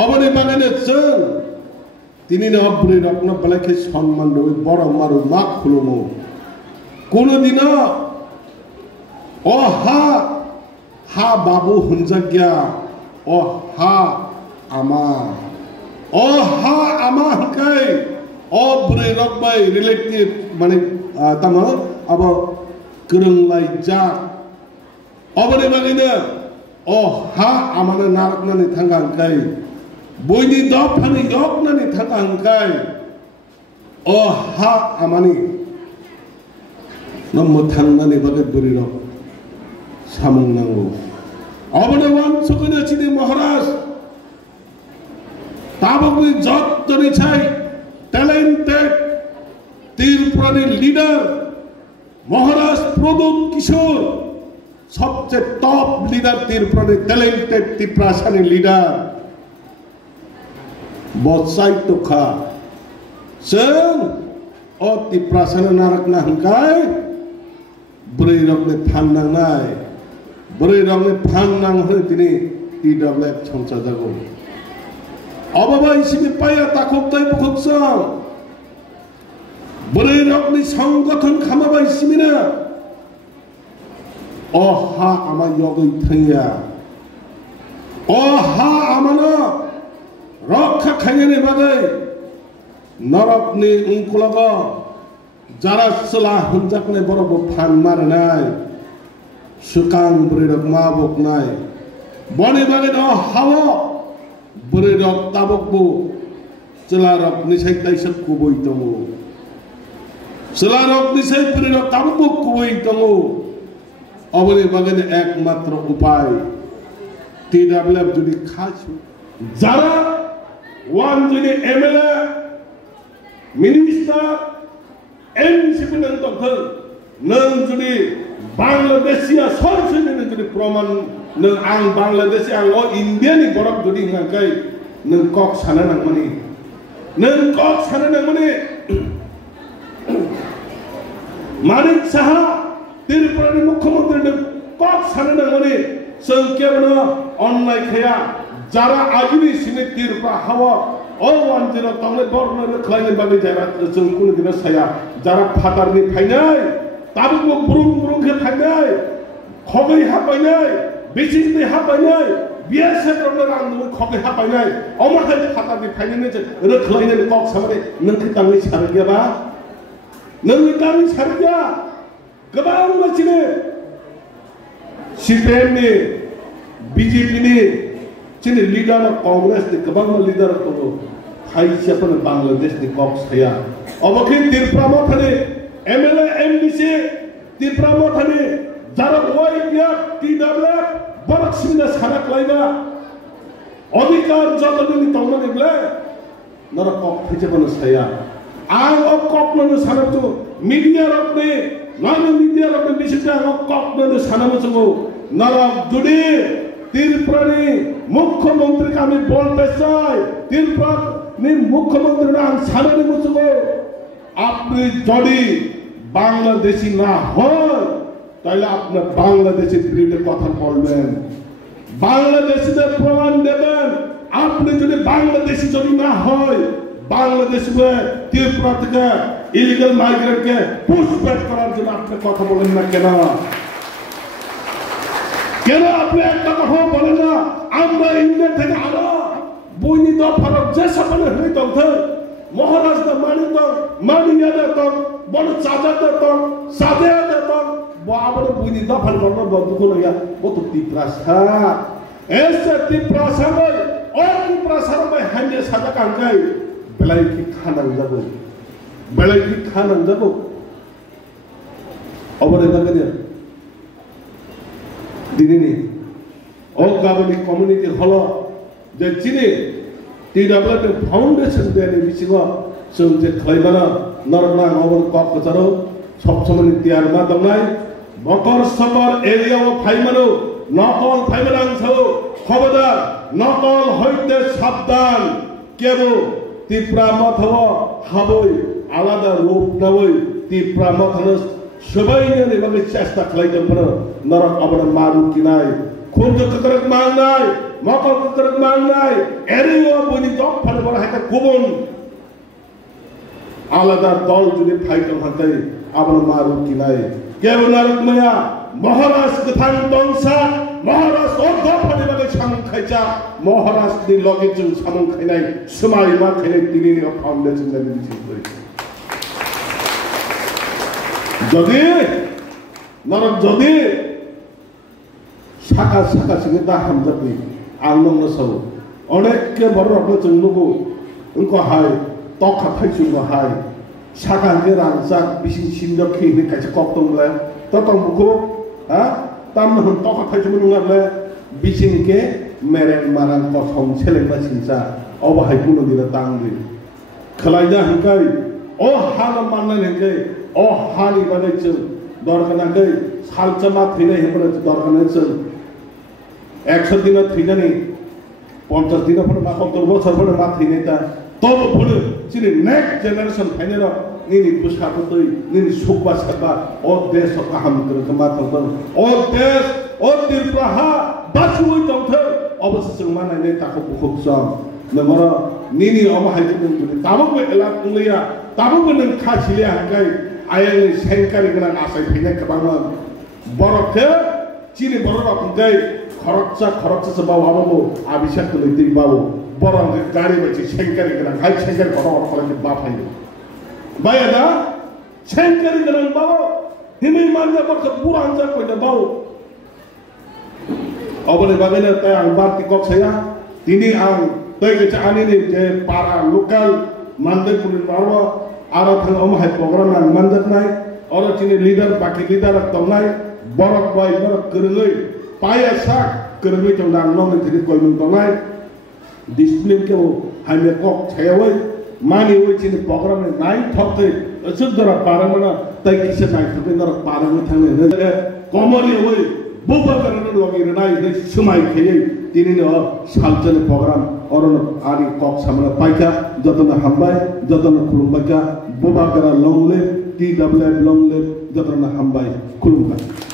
অবনে বাগানে जों दिनैनो बुरै रत्न बेलायखे सम्मान दो बड़ मारू मा खुलुमो कोनोदिनो अ हा बाबू होनजागिया अ हा आमा हंखाय अ बुरै रकबाय रिलेटिव माने तामा अब गोरोंलाय जा अबने बागैनो अ हा आमानो नारकनानै थांगा हंखाय बयनि दफानि यकनानै थांगा हंखाय अ हा आमानि नम्म थांनानै बागै बुरै रक सामुं नांगौ अबने वानसकने चिनि महाराज ताबकनि जत्तनि छाय टैलेंटेड त्रिपुरानि लीडर महाराज प्रदोत किशोर सबसे टॉप लीडर त्रिपुरानि टैलेंटेड त्रिपुरासानि लीडर बसाय तोखा जों अ त्रिपुरासानो नारकना हंखाय बुरै रकने फाननांनाय बुरै रकने फाननांहो दिनै TWF संसार जागौ अबाबा इसिनि पाया ताखबताय बुखबसं बुरै रकनि संगठन खामाबा इसिमिनो अ हा आमा यगै थैया अ हा आमानो रक्षा खायनायनि बागै नरकनि उनकुलाव जारा सला होनजाकनाय बरबो फान मारनाय सुकां बुरै रक मा बकनाय बने बागै न हावो बुरै रक ताबकबो चला रक निसाय ताइसक कुबै दङो चला रक निसाय बुरै रक ताबकबो कुबै दङो अबने बागैनो एकमात्र उपाय TWF जुदि खासु जारा वान जुदि MLA मिनिस्टार MCP नों दखल नों जुदि बांलादेशिया सरसुनि नों जुदि प्रमाण नों आं बांलादेशी आं अ इन्डियानि बरफ जुदि हंखाय नों कक सानो नांगमानि नों कक सानो नांगमानि मानिक साहा त्रिपुरानि मुख्यमंत्री नों कक सानो नांगमानि जों केवल अननाय खाया जारा आगिनि सिनि त्रिपुरा हावा अ वान जिरो तंले बरनो खलायनि बागै जारा जों कुनु दिन साया जारा फादारनि फायनाय ताबुको बुरुं बुरुं के फायनाय खगै हाबायनाय बेसिनि हाबायनाय BSF रनो रांनो खगै हाबायनाय अमाखाय फादारनि फायनायनि जे रोखलायनि कक सामने नोंखि तांनि सारगियाबा नोंनि तांनि सारगिया गोबां मानसिनि CPM नि BJP नि चिनि लीडर कांग्रेस नि गोबां लीडर दङ खायसेफोर बांलादेश नि कक साया अबखि त्रिपुरा मथानि MLA MDC त्रिपुरा मथानि जारा YPF TWF बरकसिना साना लायना अधिकार जतनि तंगनि ब्ले नर कक फैजेबन साया आं अ कक ननो सानतो मीडिया रकने नानो मीडिया रकने बिसिता अ कक ननो सानमसगो नर जुदि त्रिपुरानि मुख्यमंत्री का আমি বলতে চাই त्रिपुरानि मुख्यमंत्री না সানানি মুসগো আপনি যদি বাংলাদেশী না হন তাহলে আপনি বাংলাদেশের বিরুদ্ধে কথা বলবেন বাংলাদেশীদের প্রমাণ দেবেন আপনি যদি বাংলাদেশী যদি না হয় বাংলাদেশে त्रिपुरा থেকে ইলিগাল মাইগ্রেন্টকে পুশব্যাক করার জন্য আপনি কথা বলেন না কেন কেন আপনি একটা কথা বলেন না আমরা ইন্ডিয়া থেকে আরো বইনি দফারক যে সপনে হই দথ মহারাজ দা মানিয়া দা বড় চাচা দা সাদে দা বাবরে বইনি দফার বড় বন্ধু লইয়া কত ত্রিপুরাসা এসে ত্রিপুরাসা ও ত্রিপুরাসা মে হান্ডে সাদা কাঙ্গাই বেলাই কি খানাং যাব অবরে বাগনে दिनैनि अ गाबोननि कमिउनिटि हल जे चिनि TWF फाउंडेशन देनि बिसिङाव जों जे खालायबाना नरना अबर कक कचारो सब समयनि तियार मा दंनाय मकर सकर एरियाव फाइमानो नकल फाइमानां छौ खबरदार नकल হইতে সাবধান केबो त्रिपुरा मथव हाबै आलादा रूप नवै त्रिपुरा मथनो सबाइनो नेबागै चेष्टा खालायदोंफोर नरक अबन मारु किनाय खुंजो ककरक मांनाय মকল করে মানলাই এরিও বনি দক ফালে বড় হাতে গোবন আলাদা দল যদি ফাইট হাতে আবার মারু কিলাই কেবল নারক মায়া মহারাজ কথান দংসা মহারাজ অর্ধ ফালে বলে সামন খাইছা মহারাজ দি লগে जों সামন খাইনাই সমাই মা খাইনাই তিনি ফাউন্ডেশন এর দিছি যদি নরক যদি শাখা শাখা সিগে दा हामजाबि आं नंनो साव अनेक के बर रब जों नुगो उनको हाय तखा थाइसुंगो हाय शाखा के रांजा बिसिं सिंद खिनि काइसे कक्तंले ततं बुखो हा ताम न तखा थाइसुंगो नुगाले बिसिं के मेरें मारां कसम सेलेंना सिंसा अबाहाय बुनो दिना तांगि खलाइना हंकाय ओ हाल मानना हंकाय ओ हानि बादै जों दरगानाकै सालचमा थैनाय हेबना दरगानाय जों 100 दिन थैनानै 50 दिन पर मा 70 बছर पर मा थैनायता तब फुल जिनि नेक्स्ट जेनेरेशन फाइनेर निनि पुस्कापतै निनि सुखबा सकबा ओ देश काहाम कर मा तंतर ओ देश ओ तिरप्रहा बासुय तंथै अवश्य जों मानायनै ताखौ बुखुबसम नमर निनि अमाहायजों जुदि ताबो एला तुंलिया ताबो नों खासिले हांगाय आयनि सेंकारि गोनां आसाय फैनाय गोबांमोन बरफे चिनि बरफ हांगाय खरकचा सबाव आबाबो आबिशाक लैदै बाबो बरं गाड़ी बायदि सेंकारि गोनां हाय सेंकारि बरफ खालामनो बाफायो बायदा सेंकारि गोनां बाबो हिमै मानजा बरख बुरांजा कइदा बाबो अबले बागैनो ताय आं बारति कक्साया दिनै आं तैगेचा आनिनि जे पारा लोकल मानदै पुलिस बारवा आरो थां अमहाय प्रग्राम नां मानजानाय अरो चिनि लीडर बाकी लीडर तंनाय बरफ बाय बरफ गोरलै पाया साक गोरलै तंना नंनि थिरि गयमन तंनाय डिसिप्लिन के हाइमे कक छायावै मानि वै चिनि प्रग्राम ने नाइ थक्ते सुदरा पारमना तै किसे नाइ थक्ते नर पारम थांने कमलि वै बुबा करन लगे नाइ नै समाय खेयै तिनिनो सालचन प्रग्राम अरन आरि कक सामना पाइका जतन हामबाय जतन खुलुमबायका बुबा करा लंगले टी डब्ल्यू लंगले जतन हामबाय खुलुमबाय